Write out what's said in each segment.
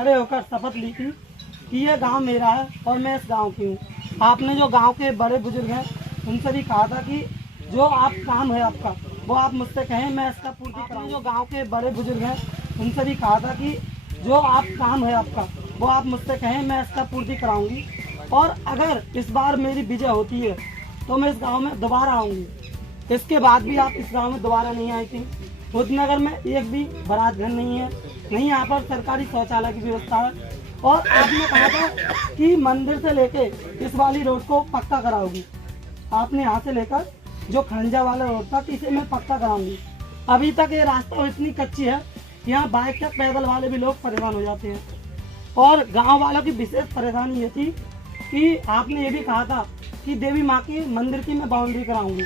खड़े होकर शपथ ली थी कि ये गांव मेरा है और मैं इस गांव की हूँ। आपने जो गांव के बड़े बुजुर्ग हैं उनसे भी कहा था कि जो आप काम है आपका वो आप मुझसे कहें, मैं इसका पूर्ति कराऊँ। जो गांव के बड़े बुजुर्ग हैं उनसे भी कहा था कि जो आप काम है आपका वो आप मुझसे कहें, मैं इसका पूर्ति कराऊंगी। और अगर इस बार मेरी विजय होती है तो मैं इस गांव में दोबारा आऊंगी। इसके बाद भी आप इस गांव में दोबारा नहीं आई थी। रुद्रनगर में एक भी बारात घर नहीं है, नहीं यहाँ पर सरकारी शौचालय की व्यवस्था है। और आपने कहा था कि मंदिर से लेके इस वाली रोड को पक्का कराओगी। आपने यहाँ से लेकर जो खंजा वाला रोड था इसे मैं पक्का कराऊंगी। अभी तक ये रास्ता इतनी कच्ची है कि यहाँ बाइक या पैदल वाले भी लोग परेशान हो जाते हैं। और गांव वालों की विशेष परेशानी ये थी कि आपने ये भी कहा था कि देवी माँ की मंदिर की मैं बाउंड्री कराऊंगी।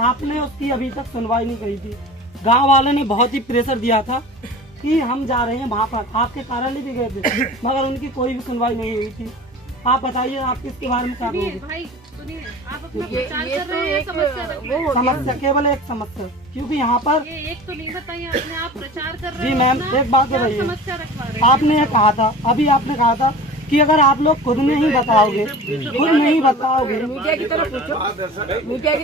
आपने उसकी अभी तक सुनवाई नहीं करी थी। गांव वालों ने बहुत ही प्रेशर दिया था कि हम जा रहे हैं वहाँ पर, आपके कार्यालय भी गए थे मगर उनकी कोई भी सुनवाई नहीं हुई थी। आप बताइए आप इसके बारे में क्या कहोगे? भाई सुनिए, आप अपना प्रचार कर रहे हैं, समस्या केवल एक समस्या, क्योंकि यहाँ पर ये एक तो नहीं बताइए आपने, आप प्रचार कर रहे जी हैं। मैम एक बात बताइए, समस्या रखवा रहे हैं। आपने ये कहा था, अभी आपने कहा था कि अगर आप लोग खुद नहीं बताओगे, खुद नहीं बताओगे, मीडिया की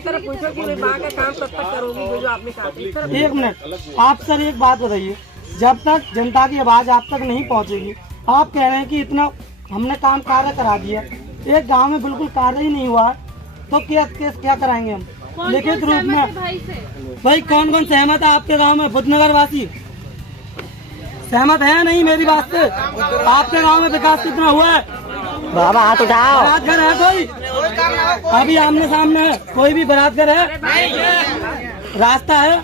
तरफ पूछो कि वहाँ का काम कब तक करोगी, जो आपने कहा था। एक मिनट आप सर एक बात बताइए, जब तक जनता की आवाज आप तक नहीं पहुंचेगी, आप कह रहे हैं कि इतना हमने काम कार्य करा दिया, एक गांव में बिल्कुल कार्य ही नहीं हुआ तो क्या कराएंगे हम लिखित रूप में? भाई कौन कौन सहमत है आपके गांव में? बुद्धनगर वासी सहमत है नहीं मेरी बात से? आपके गांव में विकास कितना हुआ है? बाबा हाथ उठाओ। बारात घर है कोई? अभी आमने सामने है कोई भी बारात घर है? रास्ता है?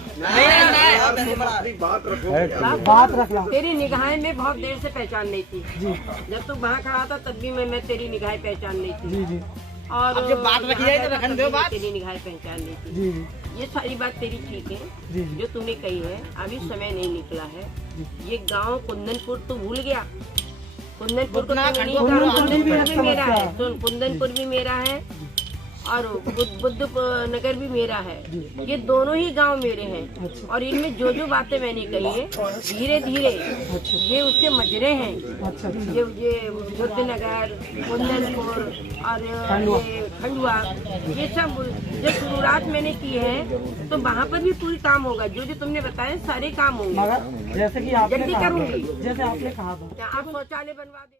बात रखना। तेरी निगाहें में बहुत देर से पहचान नहीं थी जी। जब तू वहाँ खड़ा था तब भी मैं तेरी निगाहें पहचान नहीं थी। जी जी। और अब जब बात रखी है तो रखने दो बात। तेरी निगाहें पहचान नहीं थी। जी जी ये सारी बात तेरी ठीक है जी। जो तूने कही है। अभी समय नहीं निकला है। ये गांव कुंदनपुर तो भूल गया। कुंदनपुर को कुंदनपुर भी मेरा है। सुन, कुंदनपुर भी मेरा है और बुद्ध नगर भी मेरा है। ये दोनों ही गांव मेरे हैं। और इनमें जो जो बातें मैंने कही है धीरे धीरे ये उसके मजरे हैं। ये बुद्ध नगर, कुंदनपुर और ये खंडवा, ये सब जो शुरुआत मैंने की है तो वहाँ पर भी पूरी काम होगा। जो जो तुमने बताया सारे काम होंगे। मगर जैसे कि आपने जल्दी कहा, करूंगी। जैसे आपने कहा था आप शौचालय बनवा दे।